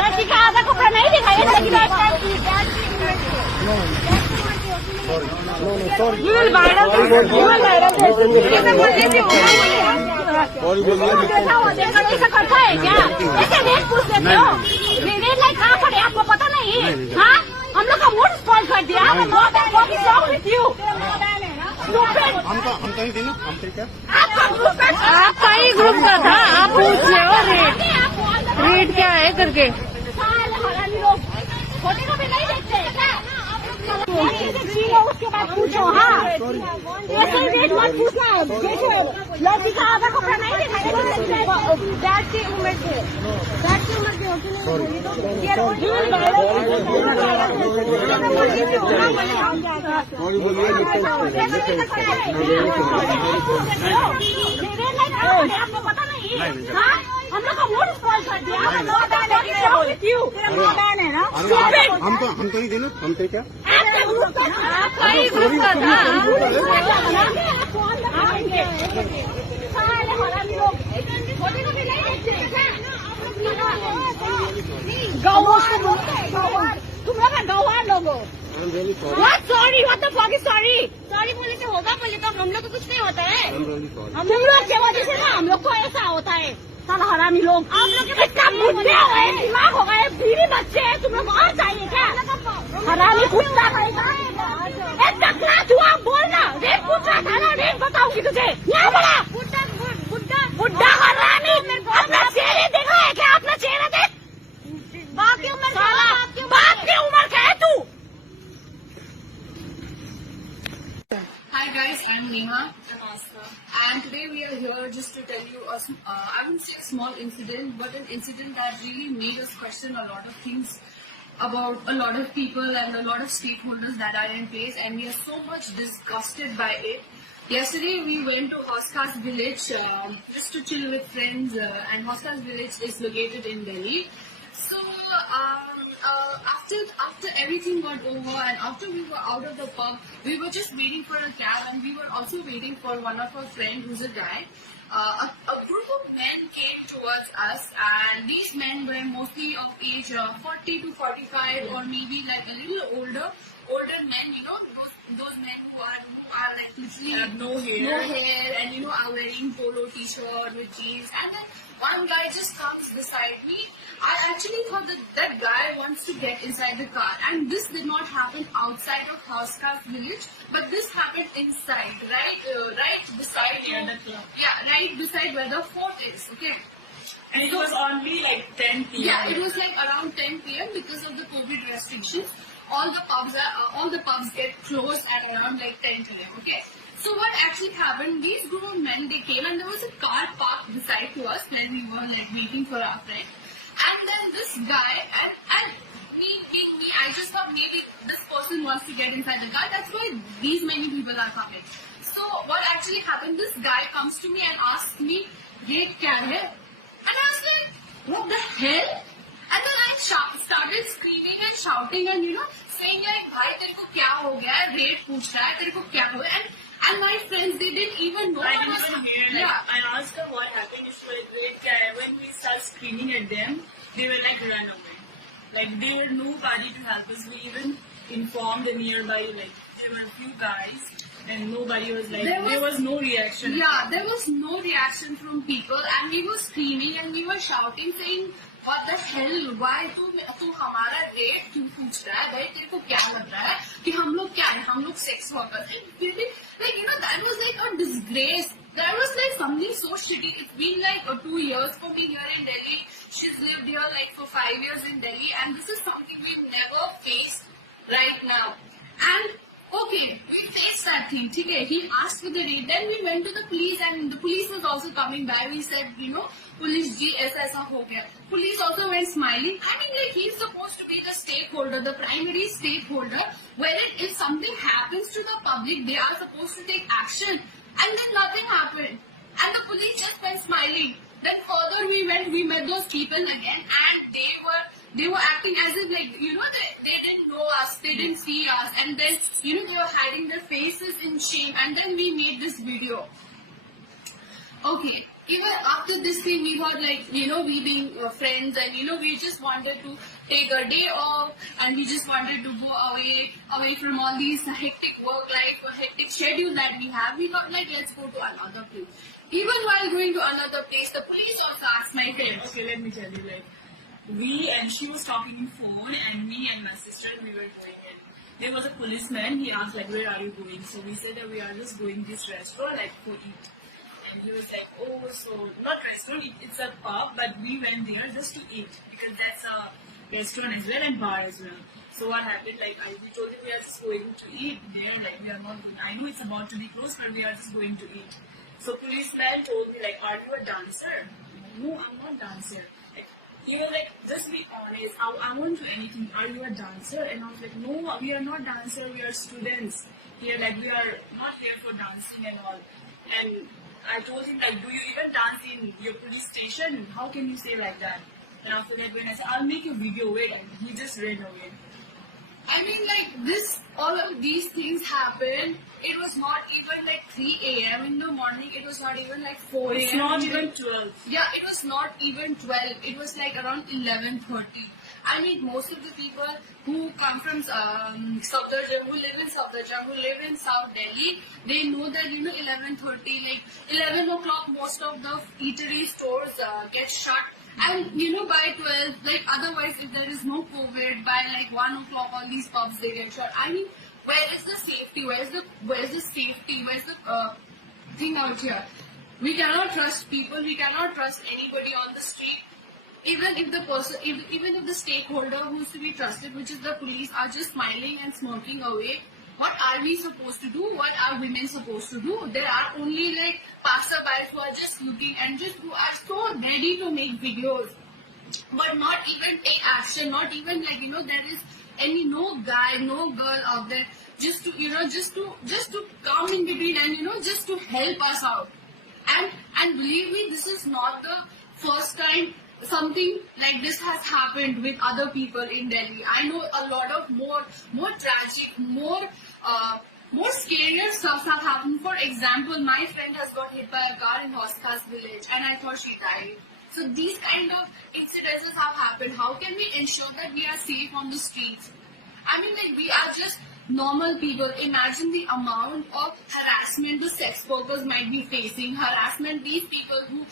लड़की का आधा कपड़ा नहीं दिखाई ऐसा करता है क्या? ऐसे रेट पूछ लेते हो? रेट लाइक कहाँ पर है आपको पता नहीं? हाँ, हम लोग का मूड स्पॉइल कर दिया। हम कहीं थे ना, हम थे क्या? आपका ही ग्रुप का था। आप पूछ रहे हो रेट क्या है करके? छोटे को भी नहीं देखते उसके बाद पूछो। हाँ, ऐसे ही रेट मत पूछना। देखो लड़की का आधा कपड़ा नहीं दिखाई डैड की उम्र से आपको पता नहीं? हाँ, हम लोग का मूड स्पॉइल कर दिया। हम तो ही थे ना, हम थे क्या? गौवान लोगो सॉरी सॉरी बोले तो होगा, बोले तो हम लोग को कुछ नहीं होता है। हम लोग के वजह से ना हम लोग को ऐसा होता है। साला हरामी लोग, आप लोग इतना बुद्धि हो गए, दिमाग हो गए, बीवी बच्चे हैं, तुम लोग और चाहिए क्या? हरामी कुत्ता हुआ बोलना। रेट पूछ रहा था ना, रेट बताऊंगी तुझे। यहाँ बोला बुड्ढा हरामी। अपना चेहरे देखा है क्या? अपना चेहरा देख। बाप की उम्र का है तू। Hi guys, I'm Neha and today we are here just to tell you I wouldn't say a small incident, but an incident that really made us question a lot of things about a lot of people and a lot of stakeholders that are in place, and we are so much disgusted by it. Yesterday we went to Hoskas village just to chill with friends and Hoskas village is located in Delhi. So after everything got over and after we were out of the pub, we were just waiting for a cab and we were also waiting for one of our friends who's a guy. A group of men came towards us and these men were mostly of age 40 to 45 or maybe like a little older men, you know, those men who are like literally have no hair and you know are wearing polo t-shirt with jeans, and then one guy just comes beside me. I actually thought that guy wants to get inside the car, and this did not happen outside of Hoskas village, but this happened inside, right beside here, right beside where the fort is. Okay. And it was only like 10 p.m. Yeah, it was like around 10 p.m. because of the COVID restrictions. All the pubs get closed at around like 10 p.m. Okay. So what actually happened? These group of men, they came and there was a car parked beside to us when we were like waiting for our friend. And then this guy and me, I just thought maybe this person wants to get inside the car. That's why these many people are coming. So what actually happened? This guy comes to me and asks me, "Ye kya hai?" And I was like, "What the hell?" And then I started screaming and shouting and you know saying like, "Bhai, tere ko kya ho gaya? Rate पूछ रहा है, tere ko kya ho gaya?" And my friends, they didn't even know I what was didn't hear. Like, yeah. I asked her what happened. It's like, when we start screaming at them, they will like run away. Like they had nobody to help us. We even informed the nearby, like there were a few guys, and nobody was like. There was no reaction. Yeah, there was no reaction from people, and we were screaming and we were shouting, saying, "What the hell? Why तू हमारा rate क्यों पूछ रहा है? भाई तेरे को क्या लग रहा है कि हम लोग क्या है? हम लोग सेक्स वर्कर्स हैं?" फिर भी like you know that was like a disgrace. That was like something so shitty. It's been like 2 years for me here in Delhi. She's lived here like for 5 years in Delhi, and this is something we've never faced right now. And okay, we faced that thing. Okay, he asked for the rate. Then we went to the police, and the police was also coming by. We said, you know, police ji aisa ho gaya. Police also went smiling. I mean, like he's supposed to be the stakeholder, the primary stakeholder, wherein if something happens to the public, they are supposed to take action. And then nothing happened. And the police just went smiling. Then further we went, we met those people again, and they were acting as if like, you know, they didn't know us, they didn't see us, and then, you know, they were hiding their faces in shame, and then we made this video. Okay. even after this thing, we thought like, we being friends and, we just wanted to take a day off and we just wanted to go away from all these hectic work life or hectic schedule that we have. We thought like, let's go to another place. Even while going to another place, the police also asked my friend. Okay, let me tell you, like, she was talking on phone, and me and my sister, we were going in. There was a policeman, he asked like, where are you going? So we said that we are just going to this restaurant, like, for eat. And he was like, oh, so, not restaurant, it's a pub, but we went there just to eat, because that's a restaurant as well and bar as well. So what happened, like, we told him we are just going to eat there, like, we are not going. I know it's about to be closed, but we are just going to eat. So policeman told me, like, are you a dancer? No, I'm not dancer. Like, he was like, just be honest, I won't do anything. Are you a dancer? And I was like, no, we are not dancer, we are students. Here, like, we are not here for dancing and all. And I told him, like, do you even dance in your police station? How can you say like that? And after that, when I said, I'll make a video, wait, and he just ran away. I mean, like, all of these things happened. It was not even like 3 a.m. in the morning. It was not even like 4 a.m. It's not even 12. Yeah, it was not even 12. It was like around 11:30. I mean, most of the people who come from Safdarjung, who live in Safdarjung, who live in South Delhi, they know that, 11:30, like 11 o'clock, most of the eatery stores get shut. And, by 12, like, otherwise, if there is no COVID, by like 1 o'clock, all these pubs, they get shut. I mean, where is the safety? Where's the safety? Where's the thing out here? We cannot trust people. We cannot trust anybody on the street. Even if the person, even if the stakeholder who's to be trusted, which is the police, are just smiling and smirking away, what are we supposed to do? What are women supposed to do? There are only like passerbys who are just looking and who are so ready to make videos, but not even take action. Not even like, there is no guy, no girl out there just to, just to come in between and, just to help us out. And believe me, this is not the first time something like this has happened with other people in Delhi. I know a lot of more tragic, more scarier stuff have happened. For example, my friend has got hit by a car in Hoskas village and I thought she died. So these kind of incidences have happened. How can we ensure that we are safe on the streets? I mean, like, we are just normal people. Imagine the amount of harassment the sex workers might be facing. Harassment these people who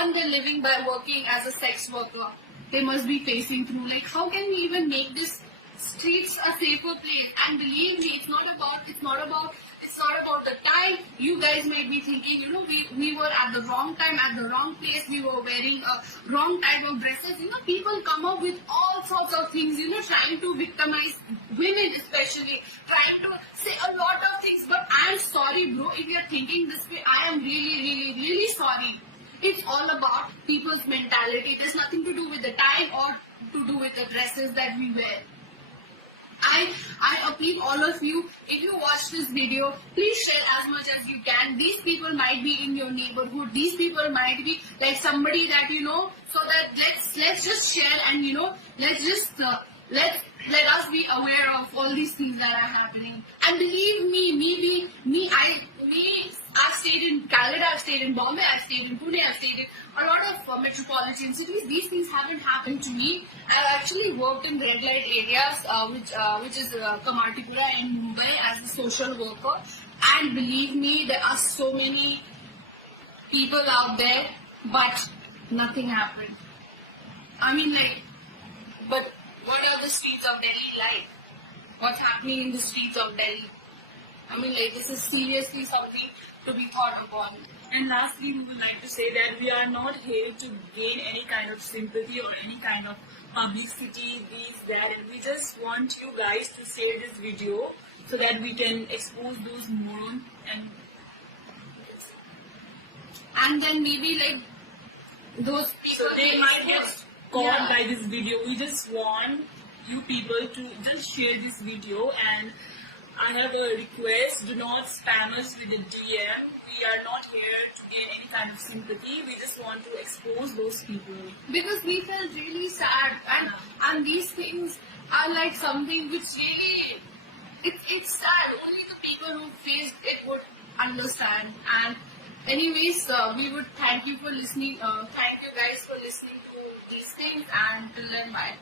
earn their living by working as a sex worker, they must be facing through. Like, how can we even make this streets a safer place? And believe me, it's not about the time. You guys might be thinking, we were at the wrong time, at the wrong place, we were wearing a wrong type of dresses. People come up with all sorts of things, trying to victimize women especially, trying to say a lot of things. But I'm sorry, bro, if you're thinking this way, I am really, really, really sorry. It's all about people's mentality. There's nothing to do with the time or to do with the dresses that we wear. I appeal all of you, if you watch this video, please share as much as you can. These people might be in your neighborhood. These people might be like somebody that so that let's just share and let's just let us be aware of all these things that are happening. And believe me, I've stayed in Canada, I've stayed in Bombay, I've stayed in Pune, I've stayed in a lot of metropolitan cities. These things haven't happened to me. I've actually worked in red light areas, which is Kamartipura in Mumbai as a social worker. And believe me, there are so many people out there, but nothing happened. I mean, like, but what are the streets of Delhi like? What's happening in the streets of Delhi? I mean, like, this is seriously something to be thought upon. And lastly, we would like to say that we are not here to gain any kind of sympathy or any kind of publicity, that. And we just want you guys to share this video so that we can expose those morons and then maybe like those people, so they might get caught by this video. We just want you people to just share this video, and I have a request, do not spam us with a DM. We are not here to gain any kind of sympathy. We just want to expose those people. Because we felt really sad, and these things are like something which really, it's sad. Only the people who faced it would understand. And Anyways, we would thank you for listening. Thank you guys for listening to these things, and till then, bye.